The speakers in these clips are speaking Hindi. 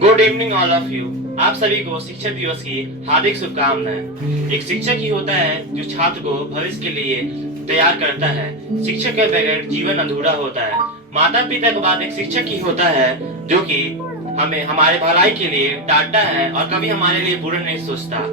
Good evening all of you. आप सभी को शिक्षक दिवस की हार्दिक शुभकामनाएं। एक शिक्षक ही होता है जो छात्र को भविष्य के लिए तैयार करता है। शिक्षक के बगैर जीवन अधूरा होता है। माता पिता के बाद एक शिक्षक ही होता है जो कि हमें हमारे भलाई के लिए डांटता है और कभी हमारे लिए बुरा नहीं सोचता।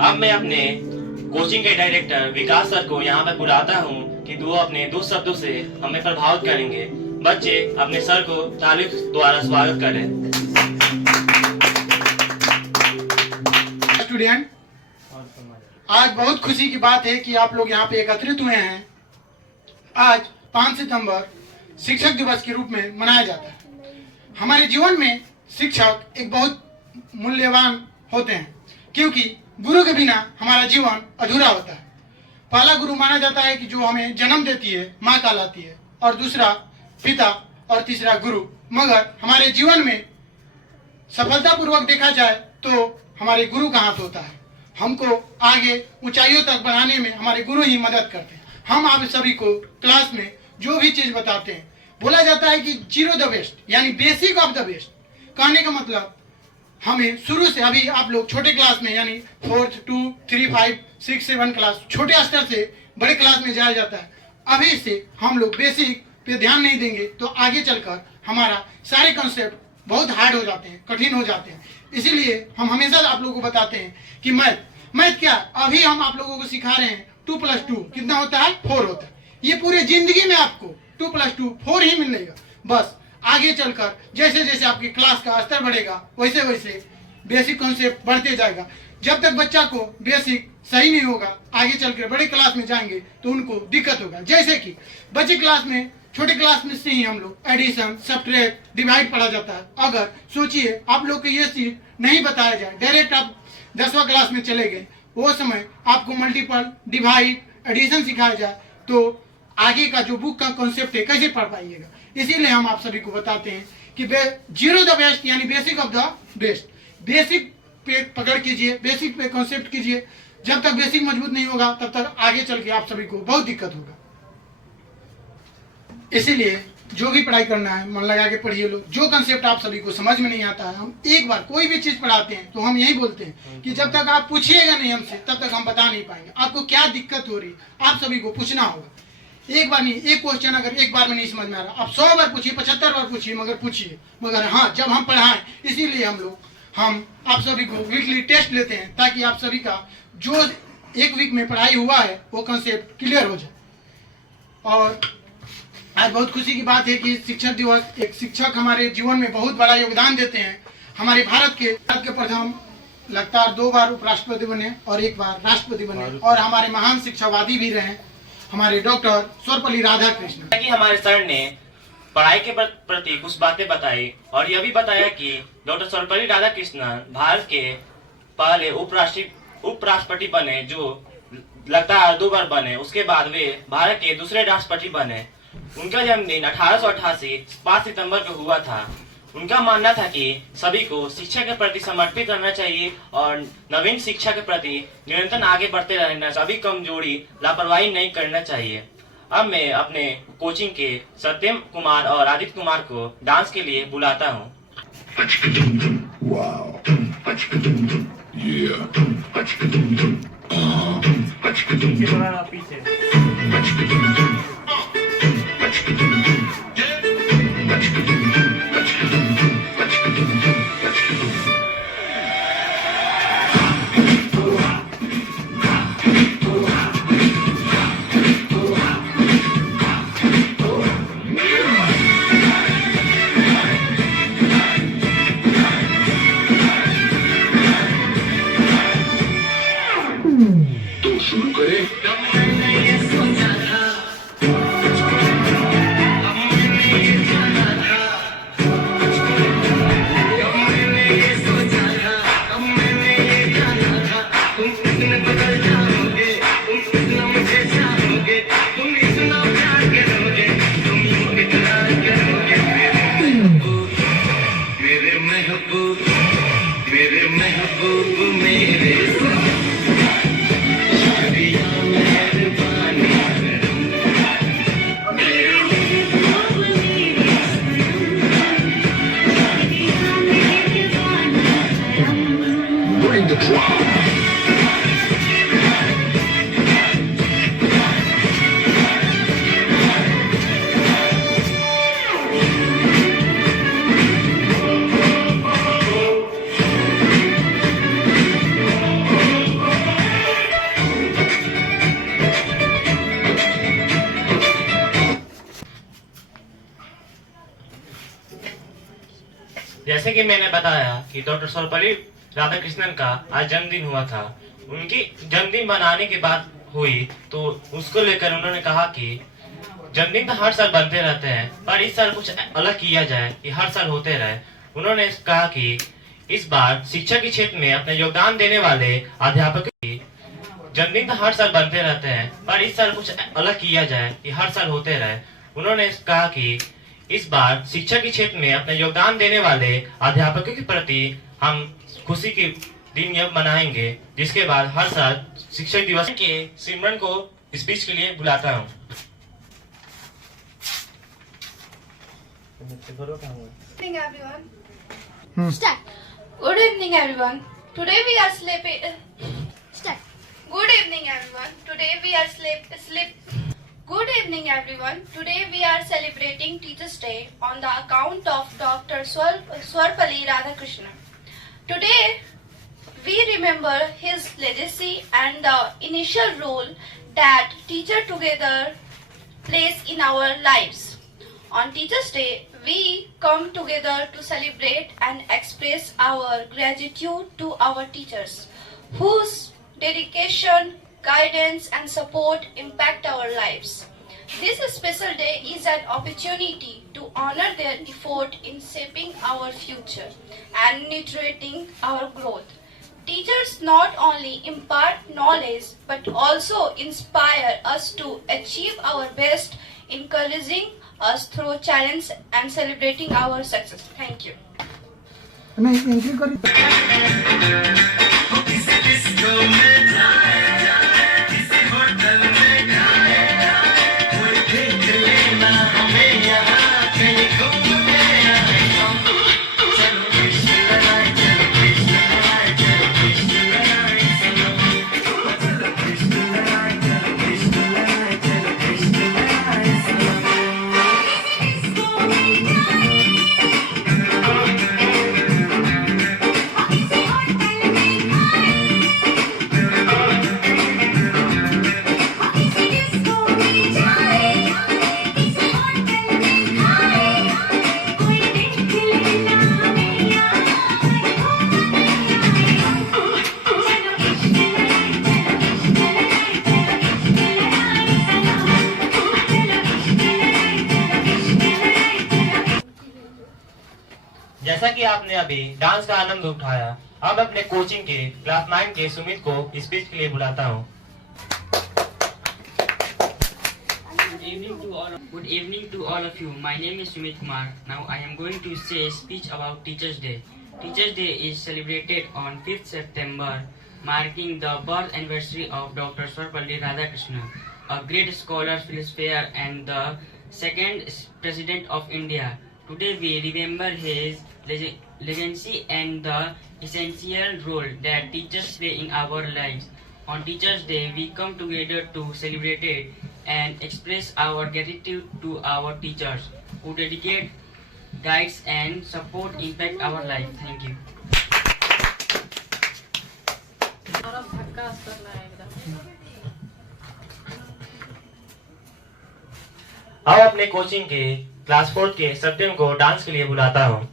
अब मैं अपने कोचिंग के डायरेक्टर विकास सर को यहाँ पर बुलाता हूँ कि वो अपने दो शब्दों से हमें प्रभावित करेंगे। बच्चे अपने सर को ताली द्वारा स्वागत करें। स्टूडेंट, आज बहुत खुशी की बात है कि आप लोग यहाँ पे एकत्रित हुए हैं। आज 5 सितंबर शिक्षक दिवस के रूप में मनाया जाता है। हमारे जीवन में शिक्षक एक बहुत मूल्यवान होते हैं, क्योंकि गुरु के बिना हमारा जीवन अधूरा होता है। पहला गुरु माना जाता है कि जो हमें जन्म देती है, माँ कहलाती है, और दूसरा पिता और तीसरा गुरु। मगर हमारे जीवन में सफलतापूर्वक देखा जाए तो हमारे गुरु का हाथ होता है। हमको आगे ऊंचाइयों तक बढ़ाने में हमारे गुरु ही मदद करते हैं। हम आप सभी को क्लास में जो भी चीज बताते हैं, बोला जाता है कि जीरो द बेस्ट यानी बेसिक ऑफ द बेस्ट। कहने का मतलब हमें शुरू से, अभी आप लोग छोटे क्लास में यानी 4th 2 3 5 6 7 क्लास, छोटे स्तर से बड़े क्लास में जाया जाता है। अभी से हम लोग बेसिक पे ध्यान नहीं देंगे तो आगे चलकर हमारा सारे कॉन्सेप्ट बहुत हार्ड हो जाते हैं, कठिन हो जाते हैं। इसीलिए हम हमेशा आप लोगों को बताते हैं कि मैथ क्या, अभी हम आप लोगों को सिखा रहे हैं 2 + 2 कितना होता है, 4 होता है। ये पूरे जिंदगी में आपको 2 + 2 4 ही मिलेगा। बस आगे चलकर जैसे जैसे आपकी क्लास का स्तर बढ़ेगा वैसे वैसे बेसिक कॉन्सेप्ट बढ़ते जाएगा। जब तक बच्चा को बेसिक सही नहीं होगा, आगे चलकर बड़े क्लास में जाएंगे तो उनको दिक्कत होगा। जैसे कि बच्चे क्लास में, छोटे क्लास में से ही हम लोग एडिशन, सब्ट्रैक्ट, डिवाइड पढ़ा जाता है। अगर सोचिए आप लोग को ये चीज नहीं बताया जाए, डायरेक्ट आप 10वां क्लास में चले गए, वो समय आपको मल्टीपल, डिवाइड, एडिशन सिखाया जाए तो आगे का जो बुक का कॉन्सेप्ट है कैसे पढ़ पाइएगा। इसीलिए हम आप सभी को बताते हैं कि जीरो द बेस्ट यानी basic of the best. Basic पे पकड़ कीजिए, बेसिक पे कॉन्सेप्ट कीजिए। जब तक बेसिक मजबूत नहीं होगा तब तक आगे चल के आप सभी को बहुत दिक्कत होगा। इसीलिए जो भी पढ़ाई करना है मन लगा के पढ़िए लोग। जो कंसेप्ट आप सभी को समझ में नहीं आता है, हम एक बार कोई भी चीज पढ़ाते हैं तो हम यही बोलते हैं कि जब तक आप पूछिएगा नहीं हमसे तब तक हम बता नहीं पाएंगे। आपको क्या दिक्कत हो रही आप सभी को पूछना होगा। एक बार नहीं, एक क्वेश्चन अगर एक बार में नहीं समझ में आ रहा, आप 100 बार पूछिए, 75 बार पूछिए, मगर पूछिए। मगर हाँ, जब हम पढ़ाएं, इसीलिए हम आप सभी को वीकली टेस्ट लेते हैं ताकि आप सभी का जो एक वीक में पढ़ाई हुआ है वो कंसेप्ट क्लियर हो जाए। और आज बहुत खुशी की बात है कि शिक्षक दिवस, एक शिक्षक हमारे जीवन में बहुत बड़ा योगदान देते हैं। हमारे भारत के प्रथम लगातार 2 बार उपराष्ट्रपति बने और 1 बार राष्ट्रपति बने, और हमारे महान शिक्षावादी भी रहे हमारे डॉक्टर सर्वपल्ली राधाकृष्णन। कि हमारे सर ने पढ़ाई के प्रति कुछ बातें बताई और यह भी बताया कि डॉक्टर सर्वपल्ली राधाकृष्णन भारत के पहले उपराष्ट्रपति बने, जो लगातार 2 बार बने। उसके बाद वे भारत के दूसरे राष्ट्रपति बने। उनका जन्मदिन 1888 5 सितंबर को हुआ था। उनका मानना था कि सभी को शिक्षा के प्रति समर्पित रहना चाहिए और नवीन शिक्षा के प्रति निरंतर आगे बढ़ते रहना, सभी कमजोरी लापरवाही नहीं करना चाहिए। अब मैं अपने कोचिंग के सत्यम कुमार और आदित्य कुमार को डांस के लिए बुलाता हूँ। जैसे कि मैंने बताया कि डॉक्टर सर्वपल्ली राधाकृष्णन का आज जन्मदिन हुआ था। उनकी जन्मदिन बनाने की बात हुई तो उसको लेकर उन्होंने कहा कि जन्मदिन तो हर साल बनते रहते हैं, पर इस साल कुछ अलग किया जाए कि हर साल होते रहे। उन्होंने कहा कि इस बार शिक्षा के क्षेत्र में अपने योगदान देने वाले अध्यापकों की जन्मदिन तो हर साल बनते रहते हैं, पर इस साल कुछ अलग किया जाए कि हर साल होते रहे। उन्होंने कहा कि इस बार शिक्षा के क्षेत्र में अपने योगदान देने वाले अध्यापकों के प्रति हम खुशी के दिन यह मनाएंगे, जिसके बाद हर साल शिक्षक दिवस के सिमरन को स्पीच के लिए बुलाता हूँ। Evening, everyone. Start. Good evening, everyone. Today we are sleeping. Start. Good evening, everyone. Today we are Good evening, everyone. Today we are celebrating Teachers' Day on the account of Dr. Sarvepalli Radhakrishnan. Today we remember his legacy and the initial role that teachers together plays in our lives. On Teachers' Day, we come together to celebrate and express our gratitude to our teachers, whose dedication, guidance, and support impact our lives. This special day is an opportunity to honor their effort in shaping our future and nurturing our growth. Teachers not only impart knowledge but also inspire us to achieve our best, encouraging us through challenge and celebrating our success. Thank you. नहीं एंट्री करी जैसा कि आपने अभी डांस का आनंद उठाया, अब अपने कोचिंग के क्लास 9 के सुमित को स्पीच के लिए बुलाता हूँ। Good evening to all of you. My name is Sumit Kumar. Now I am going to say a speech about Teachers' Day. Teachers' Day is celebrated on 5th September, marking the birth anniversary of Dr. Sarvepalli Radhakrishnan, a great scholar, philosopher, and the second President of India. Today we remember his legacy and the essential role that teachers play in our lives. On Teachers' Day, we come together to celebrate it and express our gratitude to our teachers who dedicate, guides, and support impact our life. Thank you. अब अपने कोचिंग के क्लास 4 के सत्यम को डांस के लिए बुलाता हूँ।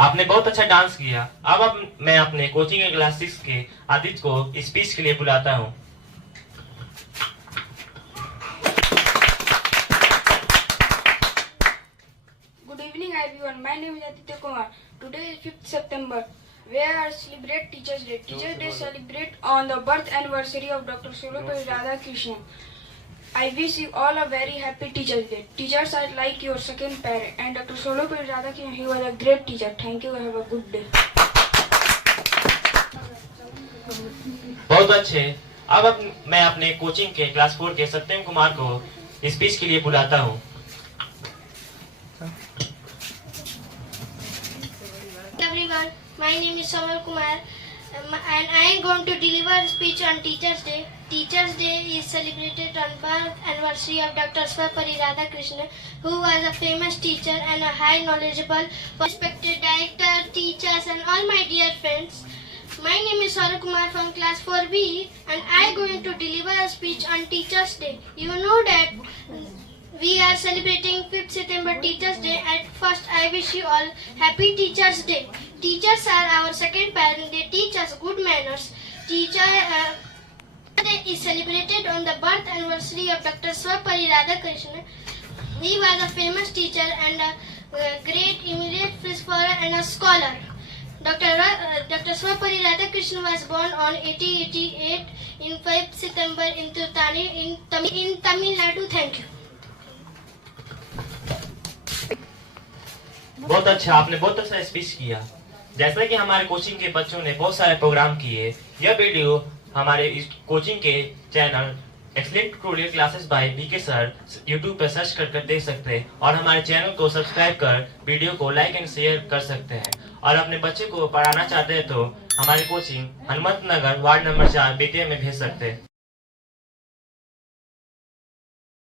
आपने बहुत अच्छा डांस किया। अब मैं अपने कोचिंग के क्लास 6 के आदित्य को स्पीच के लिए बुलाता हूँ। name is Aditya Kumar. Today is 5th September. Where I celebrate Teachers Day. Teachers Day celebrate on the birth anniversary of Dr. Sarvepalli Radhakrishnan. I wish you all a very happy Teachers Day. Teachers are like your second parent, and Dr. Sarvepalli Radhakrishnan, he was a great teacher. Thank you. Have a good day. बहुत अच्छे। अब मैं अपने कोचिंग के क्लास 4 के सत्यम कुमार को स्पीच के लिए बुलाता हूँ। Everyone, my name is Samal Kumar and I am going to deliver a speech on Teachers Day. Teachers Day is celebrated on birth anniversary of Dr. Sarvepalli Radhakrishnan, who was a famous teacher and a high knowledgeable, respected director, teachers and all my dear friends. My name is Saurabh Kumar from class 4B and I am going to deliver a speech on Teachers Day. You know that we are celebrating 5th September Teachers Day. At first, I wish you all happy Teachers Day. Teachers are our second parent. They teach us good manners. Teacher Day is celebrated on the birth anniversary of Dr. Sarvepalli Radhakrishnan. He was a famous teacher and a great immediate philosopher and a scholar. Dr. Sarvepalli Radhakrishnan was born on 1888 in 5th September in Tamil Nadu. Thank you. बहुत अच्छा, आपने बहुत अच्छा स्पीच किया। जैसा कि हमारे कोचिंग के बच्चों ने बहुत सारे प्रोग्राम किए, यह वीडियो हमारे इस कोचिंग के channel excellent tutorial classes by BK sir YouTube पर सर्च कर देख सकते हैं और हमारे चैनल को सब्सक्राइब कर वीडियो को लाइक एंड शेयर कर सकते हैं। और अपने बच्चे को पढ़ाना चाहते हैं तो हमारी कोचिंग हनुमत नगर वार्ड नंबर 4 बेतिया में भेज सकते हैं।